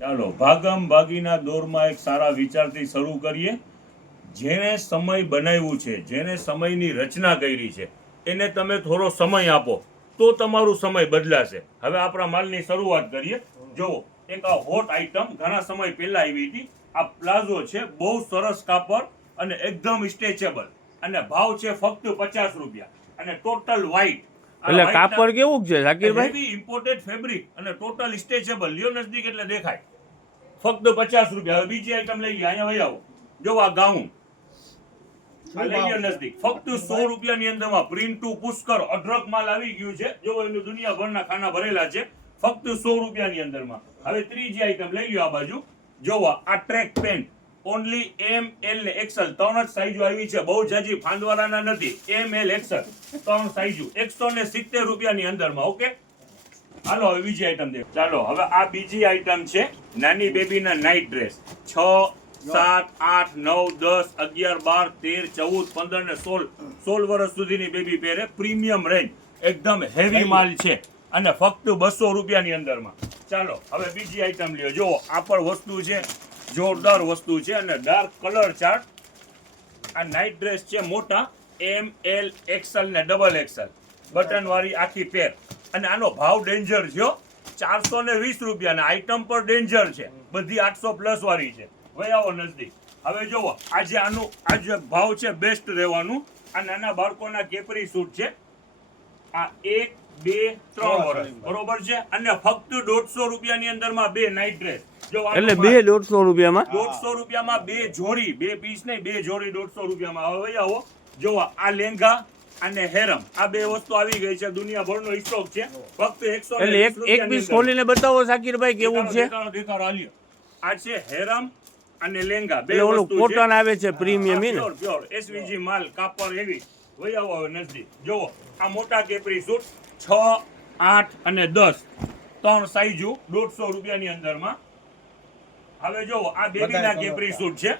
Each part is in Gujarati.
ચાલો ભાગમ ભાગીના દોરમાં એક સારા વિચારથી શરૂ કરીએ. જેણે સમય બનાવ્યું છે, જેણે સમયની રચના કરી છે, એને તમે થોડો સમય આપો તો તમારું સમય બદલાશે. હવે આપણા માલની શરૂઆત કરીએ. જુઓ, એક આ હોટ આઈટમ ઘણા સમય પહેલા આવી હતી. આ પ્લાઝો છે, બહુ સરસ કાપડ અને એકદમ સ્ટ્રેચેબલ, અને ભાવ છે ફક્ત 50 રૂપિયા, અને ટોટલ વ્હાઈટ. એટલે કાપડ કેવું છે ઝાકીરભાઈ? હેવી ઇમ્પોર્ટેડ ફેબ્રિક અને ટોટલ સ્ટ્રેચેબલ. લ્યો નજદીક એટલે દેખાય. ફક્ત 50 રૂપિયા. હવે બીજી આઈટમ લઈ ગયા. અહીંયા વહી આવો. જો આ ગાઉન, આ લઈ લ્યો નજદીક. ફક્ત 100 રૂપિયાની અંદરમાં પ્રિન્ટ ટુ પુષ્કર અઢળક માલ આવી ગયું છે. જો એનું દુનિયાભરના ખાના ભરેલા છે. ફક્ત 100 રૂપિયાની અંદરમાં. હવે ત્રીજી આઈટમ લઈ લ્યો આ બાજુ. જોવા આ ટ્રેક પેન્ટ ઓનલી એમ, એલ ને એક્સેલ 3 જ સાઈઝો આવી છે. બહુ જાજી ફાંદવાળાના નથી. એમ, એલ, એક્સેલ 3 સાઈઝો 170 રૂપિયાની અંદરમાં. ઓકે, હાલો હવે બીજી આઈટમ દેખ. ચાલો હવે આ બીજી આઈટમ છે નાની બેબીના નાઇટ ડ્રેસ. 6, 7, 8, 9, 10, 11, 12, 13, 14, 15 ને 16 વર્ષ સુધીની બેબી પહેરે. પ્રીમિયમ રેન્જ, એકદમ હેવી માલ છે, અને ફક્ત 200 રૂપિયાની અંદરમાં. ચાલો હવે બીજી આઈટમ લ્યો. જો આ પણ વસ્તુ છે, જોરદાર વસ્તુ છે, અને ડાર્ક કલર ચાર્ટ. આ નાઇટ ડ્રેસ છે, મોટા એમ, એલ, એક્સેલ ને ડબલ એક્સેલ, બટન વાળી આખી પેર. અને આનો ભાવ ડેન્જર છે, 420 રૂપિયા. આઈટમ પર ડેન્જર છે, બધી 800 પ્લસ વાળી છે. વહી આવો નજદીક. હવે જોવો, આજે ભાવ છે બેસ્ટ રહેવાનું. આ નાના બાળકોના કેપરી સૂટ છે. આ 1, 2, 3 વર્ષ બરોબર છે, અને ફક્ત 150 રૂપિયાની અંદરમાં બે નાઇટ ડ્રેસ. એટલે બે 150 રૂપિયામાં 150 રૂપિયામાં બે જોડી, બે પીસ નહીં, બે જોડી 150 રૂપિયામાં. હવે આવો જોવા, આ લેંગા અને હેરમ, આ બે વસ્તુ આવી ગઈ છે. દુનિયાભરનો સ્ટોક છે. ફક્ત 100. એટલે એક પીસ ખોલીને બતાવો ઝાકીરભાઈ કેવું છે. દેખાડો આલ્યો. આ છે હેરમ અને લેંગા, બે ઓલું વસ્તુ કોટન આવે છે, પ્રીમિયમ ને પ્યોર એસવીજી માલ, કાપડ હેવી. વહી આવો હવે નજદીક. જોવો, આ મોટા કેપરી સૂટ 6, 8 અને 10 3 સાઈઝો 150 રૂપિયાની અંદરમાં. હવે જોવો, આ બેબીના કેપરી સૂટ છે.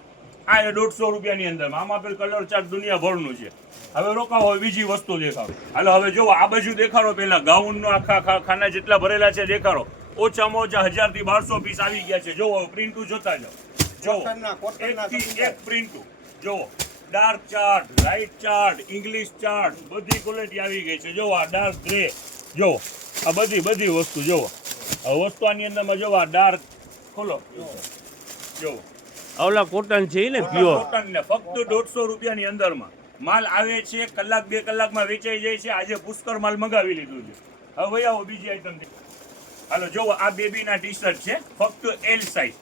આ 150 રૂપિયાની અંદરમાં. આમાં પેલ કલર ચાર્ટ દુનિયાભરનું છે. હવે રોકાવો, બીજી વસ્તુ દેખાડો. હાલો હવે જોવો, આ બાજુ દેખાડો. પેલા ગાઉનનો આખા ખાના જેટલા ભરેલા છે દેખાડો. ઓછામાં ઓછા 1000 થી 1200 પીસ આવી ગયા છે. જોવો, પ્રિન્ટુ જોતા જાઓ. જોવો, એક પ્રિન્ટુ. જોવો, dark chart, light chart, English chart, બધી ક્વોલિટી આવી ગઈ છે. જોવો, આ ડાર્ક ગ્રે. જોવો, આ બધી વસ્તુ. જોવો, આ વસ્તુ આની અંદરમાં જોવો, આ ડાર્ક ખોલો. જોવો, ઓલા કોટન છે ને પ્યોર કોટન ને ફક્ત 150 રૂપિયાની અંદરમાં માલ આવે છે. કલાક 2 કલાકમાં વેચાઈ જાય છે. આજે પુષ્કર માલ મંગાવી લીધું છે. હવે આવો બીજી આઈટમ. હાલો જોવો, આ બેબીના ટી શર્ટ છે, ફક્ત એલ સાઈઝ.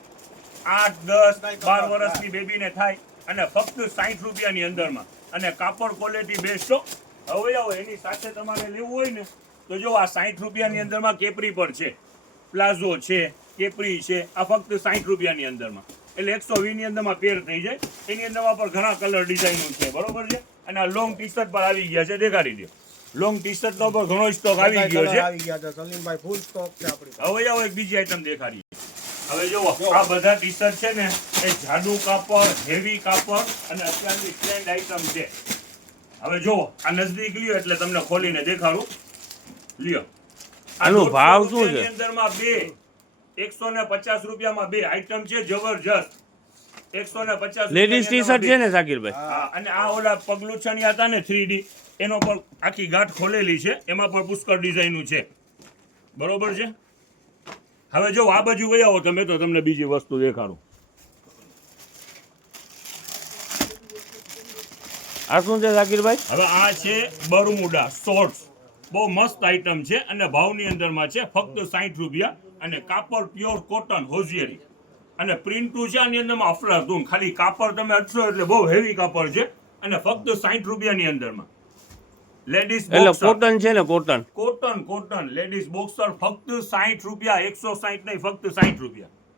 8, 10, 12 વર્ષની બેબીને થાય, અને ફક્ત 60 રૂપિયાની અંદરમાં. અને કાપડ ક્વોલિટી બેસ્ટ. હવે આવો, એની સાથે તમારે લેવું હોય ને તો જો આ 60 રૂપિયાની અંદરમાં કેપરી પર છે, પ્લાઝો છે, કેપરી છે. આ ફક્ત 60 રૂપિયાની અંદરમાં. એટલે 120 ની અંદરમાં પેર થઈ જાય. એની અંદરમાં પણ ઘણા કલર ડિઝાઇનો છે, બરોબર છે. અને આ લોંગ ટી શર્ટ પર આવી ગયા છે, દેખાડી દો. લોંગ ટી શર્ટ નો પણ ઘણો સ્ટોક આવી ગયો છે. ફૂલ સ્ટોક છે આપણી. હવે આવો, એક બીજી આઈટમ દેખાડી. હવે જોવો, આ બધા ટી શર્ટ છે ને, એ જાડુ કાપડ, હેવી કાપડ, અને અત્યારની ટ્રેન્ડ આઈટમ છે. હવે જોવો, આ નજદીક લ્યો એટલે તમને ખોલીને દેખાડું. લ્યો, આનો ભાવ શું છે? અંદરમાં બે 150 રૂપિયામાં બે આઈટમ છે, જબરજસ્ત. 150 લેડીઝ ટી શર્ટ છે ને ઝાકીરભાઈ? હા, અને આ ઓલા પગલું છણિયા હતા ને 3D, એનો પર આખી ગાંઠ ખોલેલી છે. એમાં પણ પુષ્કળ ડિઝાઇનનું છે, બરોબર છે. હવે જો આ બાજુ વહી આવો તમે, તો તમને બીજી વસ્તુ દેખાડું. આ શું છે ઝાકીરભાઈ? હવે આ છે બરમુડા શોર્ટ્સ. બહુ મસ્ત આઈટમ છે, અને ભાવની અંદરમાં છે ફક્ત 60 રૂપિયા. અને કાપડ પ્યોર કોટન હોઝિયરી, અને પ્રિન્ટુ છે આની અંદરમાં અફલાતુન. ખાલી કાપડ તમે અડશો એટલે બહુ હેવી કાપડ છે, અને ફક્ત 60 રૂપિયાની અંદરમાં. લેડીઝ એટલે કોટન છે ને, કોટન લેડીઝ બોક્સર ફક્ત 60 રૂપિયા. 160 નહીં, ફક્ત 60 રૂપિયા.